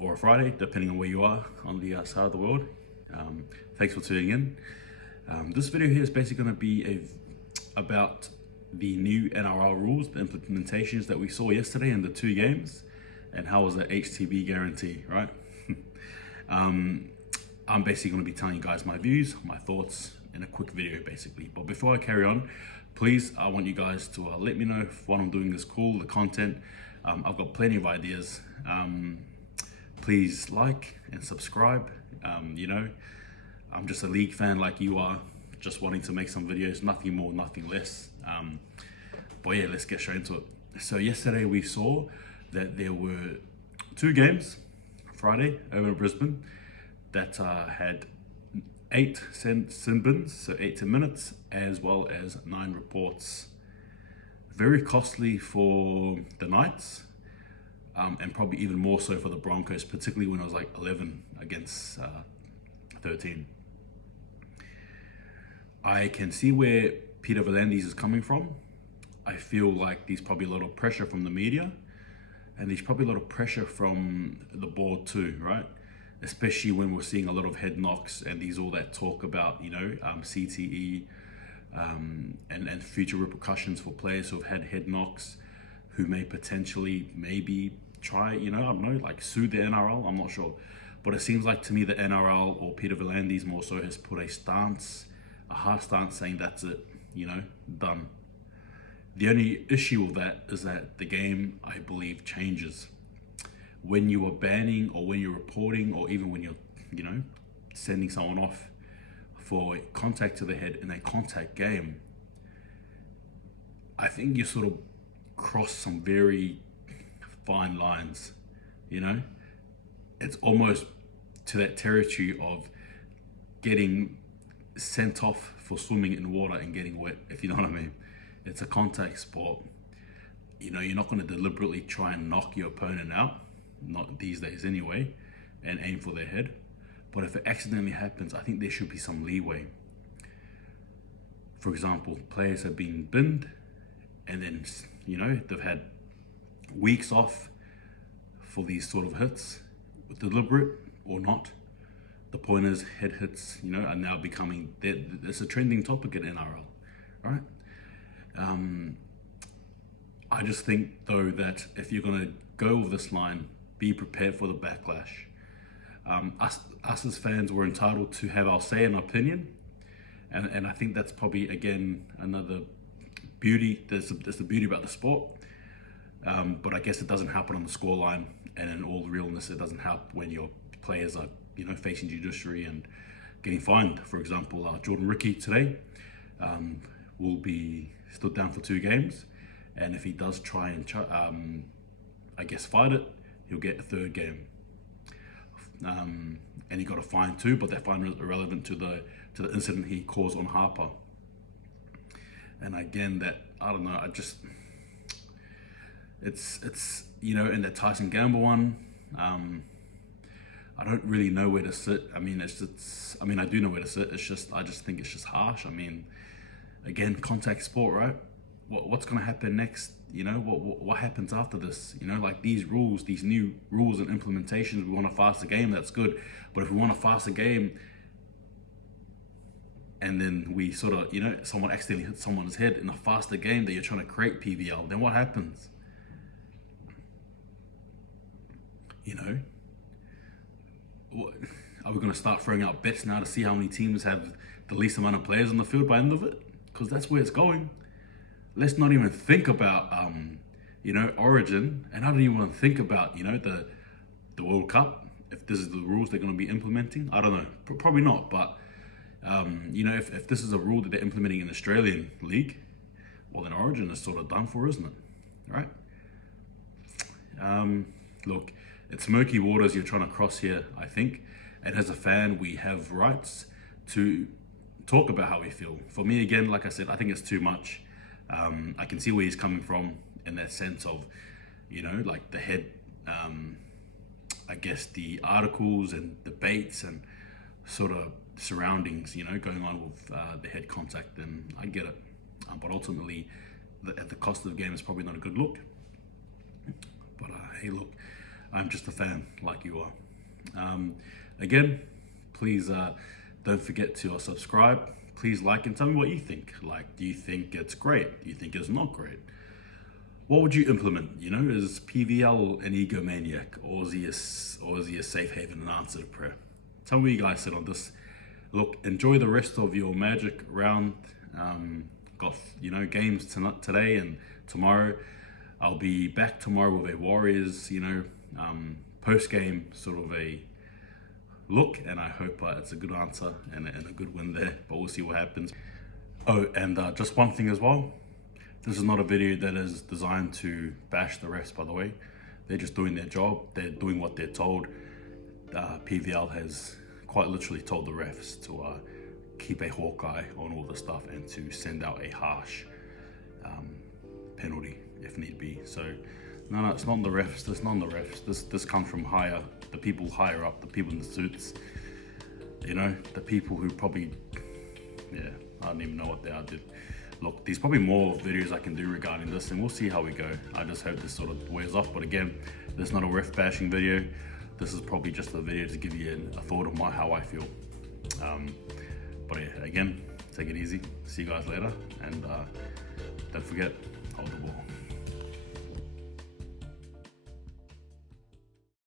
or a Friday, depending on where you are on the side of the world. Thanks for tuning in. This video here is basically going to be about the new NRL rules, the implementations that we saw yesterday in the 2 games, and how was the HTB guarantee, right? I'm basically going to be telling you guys my views, my thoughts in a quick video basically. But before I carry on, please, I want you guys to let me know if what I'm doing is cool, the content. I've got plenty of ideas. Please like and subscribe. You know, I'm just a league fan like you are, just wanting to make some videos, nothing more, nothing less. But yeah, let's get straight into it. So yesterday we saw that there were 2 games, Friday over in Brisbane, that had 8 sin bins, so 8 minutes, as well as 9 reports. Very costly for the Knights, and probably even more so for the Broncos, particularly when it was like 11 against 13. I can see where Peter V'landys is coming from. I feel like there's probably a lot of pressure from the media, and there's probably a lot of pressure from the board too, right? Especially when we're seeing a lot of head knocks and there's all that talk about, you know, CTE and future repercussions for players who have had head knocks, who may potentially maybe try, you know, I don't know, like sue the NRL, I'm not sure. But it seems like to me the NRL, or Peter V'landys more so, has put a hard stance saying that's it, you know, done. The only issue with that is that the game, I believe, changes. When you are banning, or when you're reporting, or even when you're, you know, sending someone off for contact to the head in a contact game, I think you sort of cross some very fine lines, you know? It's almost to that territory of getting sent off for swimming in water and getting wet, if you know what I mean. It's a contact sport. You know, you're not going to deliberately try and knock your opponent out, not these days anyway, and aim for their head. But if it accidentally happens, I think there should be some leeway. For example, players have been binned, and then, you know, they've had weeks off for these sort of hits, deliberate or not. The pointers, head hits, you know, are now becoming, it's a trending topic at NRL, right? I just think though that if you're going to go with this line, be prepared for the backlash. Us as fans, we're entitled to have our say and opinion, and I think that's probably, again, another beauty. There's the beauty about the sport, but I guess it doesn't happen on the scoreline, and in all realness, it doesn't help when your players are, you know, facing judiciary and getting fined. For example, Jordan Ricky today will be stood down for 2 games, and if he does try and I guess fight it, he'll get a 3rd game. And he got a fine too, but that fine is irrelevant to the incident he caused on Harper. And again, that, I don't know, it's you know, and that Tyson Gamble one, I don't really know where to sit. I mean, I mean, I do know where to sit. I just think it's just harsh. I mean, again, contact sport, right? What's going to happen next? You know, what happens after this? You know, like these rules, these new rules and implementations, we want a faster game, that's good. But if we want a faster game, and then we sort of, you know, someone accidentally hits someone's head in a faster game that you're trying to create PVL, then what happens? You know, are we going to start throwing out bets now to see how many teams have the least amount of players on the field by the end of it? Because that's where it's going. Let's not even think about, you know, Origin, and I don't even want to think about, you know, the World Cup. If this is the rules they're going to be implementing, I don't know, probably not. But you know, if this is a rule that they're implementing in the Australian League, well, then Origin is sort of done for, isn't it? Right? Look, it's murky waters you're trying to cross here, I think. And as a fan, we have rights to talk about how we feel. For me, again, like I said, I think it's too much. I can see where he's coming from in that sense of, you know, like the head, I guess the articles and debates and sort of surroundings, you know, going on with the head contact, then I get it. But ultimately, at the cost of the game, is probably not a good look. But hey, look, I'm just a fan like you are. Again, please don't forget to subscribe. Please like and tell me what you think. Like, do you think it's great? Do you think it's not great? What would you implement? You know, is PVL an egomaniac, or is he a safe haven and answer to prayer? Tell me what you guys said on this. Look, enjoy the rest of your Magic round. Got games today and tomorrow. I'll be back tomorrow with a Warriors, post game sort of a look, and I hope it's a good answer and a good win there. But we'll see what happens. Oh, and just one thing as well. This is not a video that is designed to bash the refs, by the way. They're just doing their job. They're doing what they're told. PVL has quite literally told the refs to keep a hawk eye on all the stuff and to send out a harsh penalty if need be. So no, it's not on the refs. This not on the refs. This comes from the people higher up, the people in the suits. The people who probably, I don't even know what they are. Look, there's probably more videos I can do regarding this, and we'll see how we go. I just hope this sort of wears off. But again, this is not a ref bashing video. This is probably just a video to give you a thought of how I feel. But yeah, again, take it easy. See you guys later, and don't forget, hold the ball.